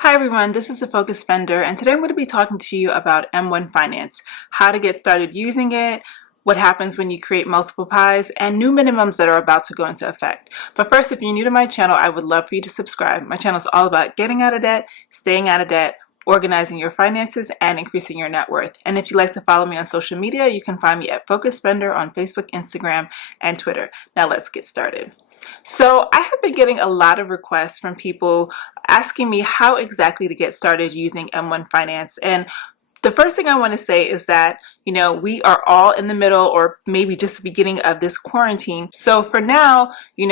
Hi everyone, this is the Focus Spender, and today I'm going to be talking to you about M1 Finance, how to get started using it, what happens when you create multiple pies, and new minimums that are about to go into effect. But first, if you're new to my channel, I would love for you to subscribe. My channel is all about getting out of debt, staying out of debt, organizing your finances, and increasing your net worth. And if you'd like to follow me on social media, you can find me at Focus Spender on Facebook, Instagram, and Twitter. Now let's get started. So I have been getting a lot of requests from people asking me how exactly to get started using M1 Finance. And the first thing I want to say is that, we are all in the middle or maybe just the beginning of this quarantine. So for now, we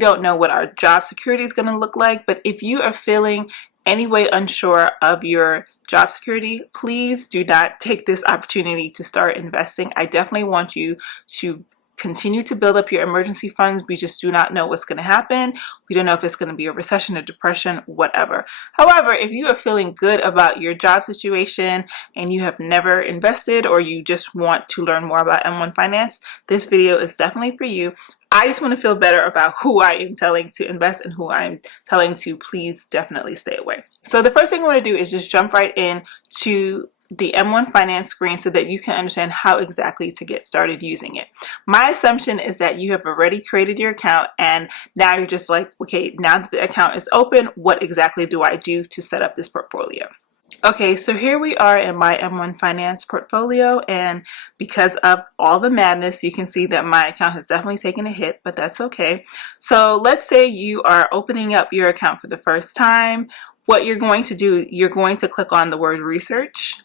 don't know what our job security is going to look like. But if you are feeling any way unsure of your job security, please do not take this opportunity to start investing. I definitely want you to continue to build up your emergency funds. We just do not know what's going to happen. We don't know if it's going to be a recession or depression, whatever. However, if you are feeling good about your job situation and you have never invested or you just want to learn more about M1 Finance, this video is definitely for you. I just want to feel better about who I am telling to invest and who I'm telling to please definitely stay away. So the first thing I want to do is just jump right in to the M1 Finance screen so that you can understand how exactly to get started using it. My assumption is that you have already created your account and now you're just like, okay, now that the account is open, what exactly do I do to set up this portfolio? Okay, so here we are in my M1 Finance portfolio, and because of all the madness, you can see that my account has definitely taken a hit, but that's okay. So let's say you are opening up your account for the first time. What you're going to do, you're going to click on the word research,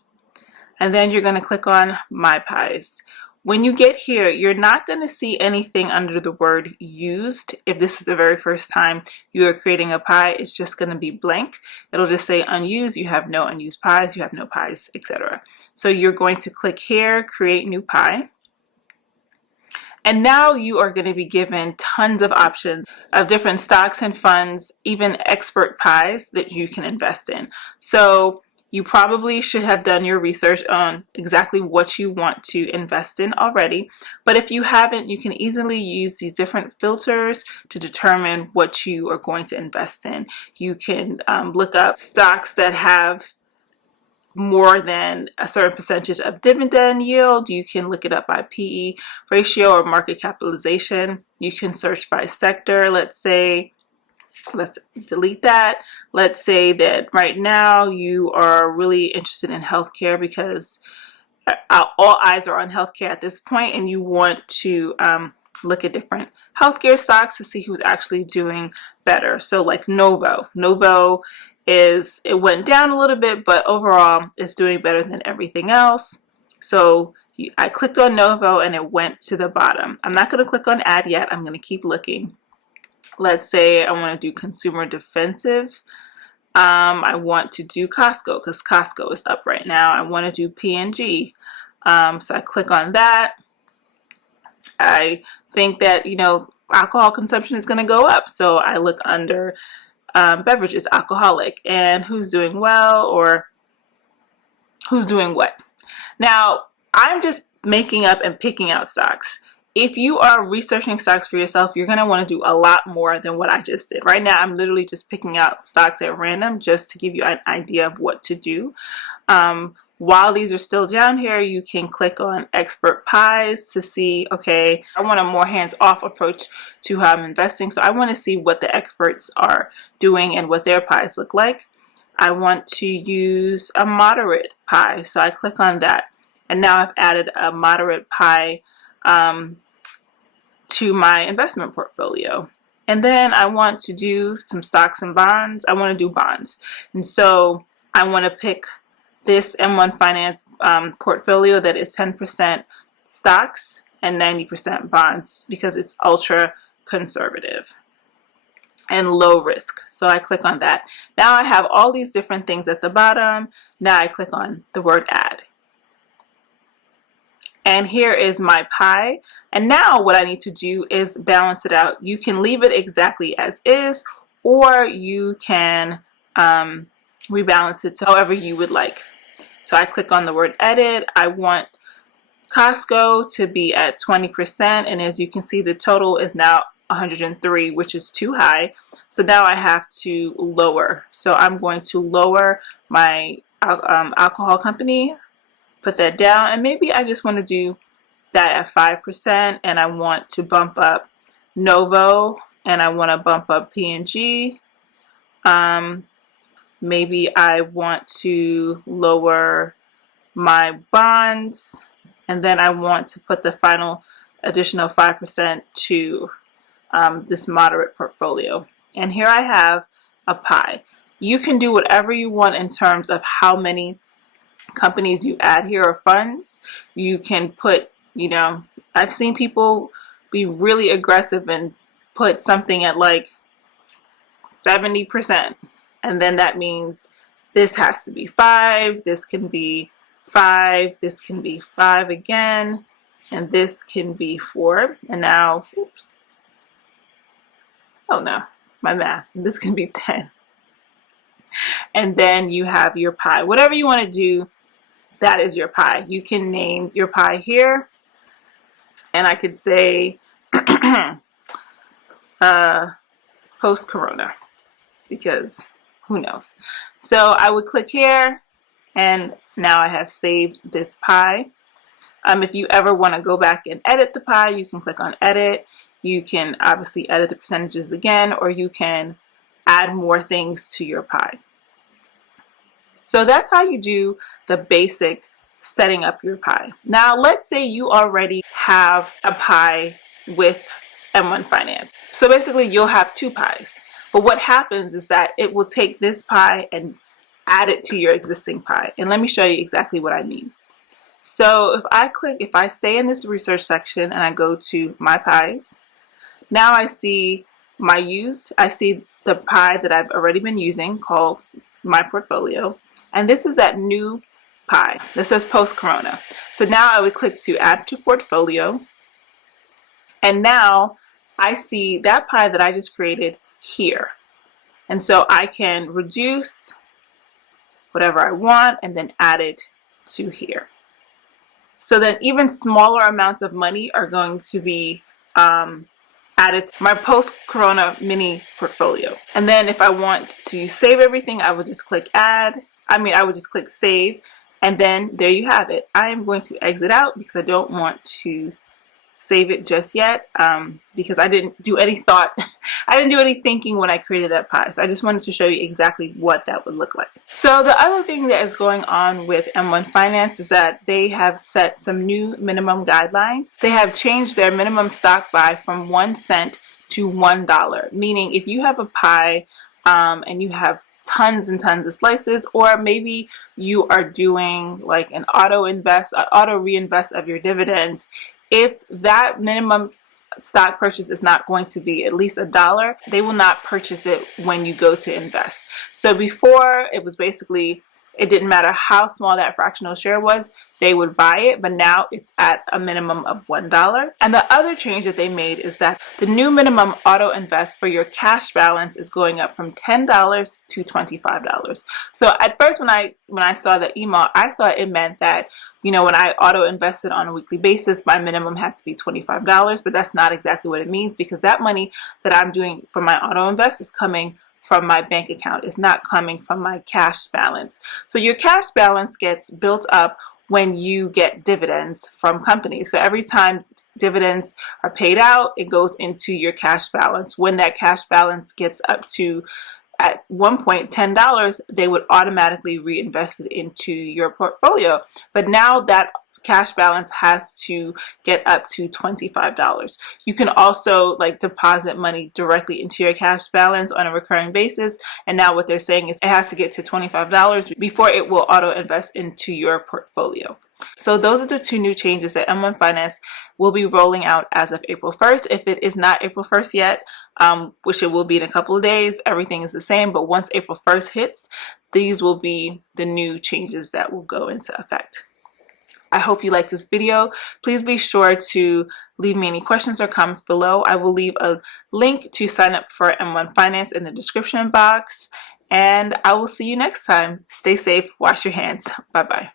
and then you're going to click on My Pies. When you get here, you're not going to see anything under the word used. If this is the very first time you are creating a pie, it's just going to be blank. It'll just say unused, you have no unused pies, you have no pies, etc. So you're going to click here, create new pie. And now you are going to be given tons of options of different stocks and funds, even expert pies that you can invest in. So you probably should have done your research on exactly what you want to invest in already. But if you haven't, you can easily use these different filters to determine what you are going to invest in. You can look up stocks that have more than a certain percentage of dividend yield. You can look it up by PE ratio or market capitalization. You can search by sector. Let's delete that. Let's say that right now you are really interested in healthcare because all eyes are on healthcare at this point, and you want to look at different healthcare stocks to see who's actually doing better. So like Novo it went down a little bit, but overall it's doing better than everything else. So I clicked on Novo and it went to the bottom. I'm not going to click on add yet. I'm going to keep looking. Let's say I want to do consumer defensive. I want to do Costco because Costco is up right now. I want to do P&G. So I click on that. I think that, alcohol consumption is going to go up. So I look under beverages, alcoholic, and who's doing well or who's doing what. Now, I'm just making up and picking out stocks. If you are researching stocks for yourself, you're going to want to do a lot more than what I just did. Right now, I'm literally just picking out stocks at random just to give you an idea of what to do. While these are still down here, you can click on expert pies to see, okay, I want a more hands-off approach to how I'm investing. So I want to see what the experts are doing and what their pies look like. I want to use a moderate pie. So I click on that. And now I've added a moderate pie to my investment portfolio. And then I want to do some stocks and bonds. I want to do bonds. And so I want to pick this M1 Finance portfolio that is 10% stocks and 90% bonds because it's ultra conservative and low risk. So I click on that. Now I have all these different things at the bottom. Now I click on the word add. And here is my pie. And now what I need to do is balance it out. You can leave it exactly as is, or you can rebalance it to however you would like. So I click on the word edit. I want Costco to be at 20%, and as you can see, the total is now 103, which is too high. So now I have to lower. So I'm going to lower my alcohol company, put that down, and maybe I just want to do that at 5%, and I want to bump up Novo, and I want to bump up P&G. Maybe I want to lower my bonds, and then I want to put the final additional 5% to this moderate portfolio. And here I have a pie. You can do whatever you want in terms of how many companies you add here or funds. You can put, I've seen people be really aggressive and put something at like 70%. And then that means this has to be 5, this can be 5, this can be 5 again, and this can be 4. And now, oops. Oh no, my math. This can be 10. And then you have your pie. Whatever you want to do, that is your pie. You can name your pie here. And I could say post-corona, because who knows. So I would click here, and now I have saved this pie. If you ever want to go back and edit the pie, you can click on edit. You can obviously edit the percentages again, or you can add more things to your pie. So that's how you do the basic setting up your pie. Now let's say you already have a pie with M1 Finance. So basically you'll have 2 pies. But what happens is that it will take this pie and add it to your existing pie. And let me show you exactly what I mean. So if I stay in this research section and I go to my pies, now I see I see the pie that I've already been using called my portfolio. And this is that new pie that says post-corona. So now I would click to add to portfolio. And now I see that pie that I just created here. And so I can reduce whatever I want and then add it to here. So then even smaller amounts of money are going to be added to my post-corona mini portfolio. And then if I want to save everything, I would just click I would just click save, and then there you have it. I am going to exit out because I don't want to save it just yet, because I didn't do any thinking when I created that pie. So I just wanted to show you exactly what that would look like. So the other thing that is going on with M1 Finance is that they have set some new minimum guidelines. They have changed their minimum stock buy from 1 cent to $1, meaning if you have a pie and you have tons and tons of slices, or maybe you are doing like an auto reinvest of your dividends, if that minimum stock purchase is not going to be at least $1, they will not purchase it when you go to invest. So before, it was basically, it didn't matter how small that fractional share was, they would buy it, but now it's at a minimum of $1. And the other change that they made is that the new minimum auto invest for your cash balance is going up from $10 to $25. So at first when I saw the email, I thought it meant that, when I auto invested on a weekly basis, my minimum has to be $25, but that's not exactly what it means, because that money that I'm doing for my auto invest is coming from my bank account. It's not coming from my cash balance. So your cash balance gets built up when you get dividends from companies. So every time dividends are paid out, it goes into your cash balance. When that cash balance gets up to, at one point, $10, they would automatically reinvest it into your portfolio. But now that cash balance has to get up to $25. You can also deposit money directly into your cash balance on a recurring basis. And now what they're saying is it has to get to $25 before it will auto invest into your portfolio. So those are the 2 new changes that M1 Finance will be rolling out as of April 1st. If it is not April 1st yet, which it will be in a couple of days, everything is the same. But once April 1st hits, these will be the new changes that will go into effect. I hope you like this video. Please be sure to leave me any questions or comments below. I will leave a link to sign up for M1 Finance in the description box. And I will see you next time. Stay safe. Wash your hands. Bye-bye.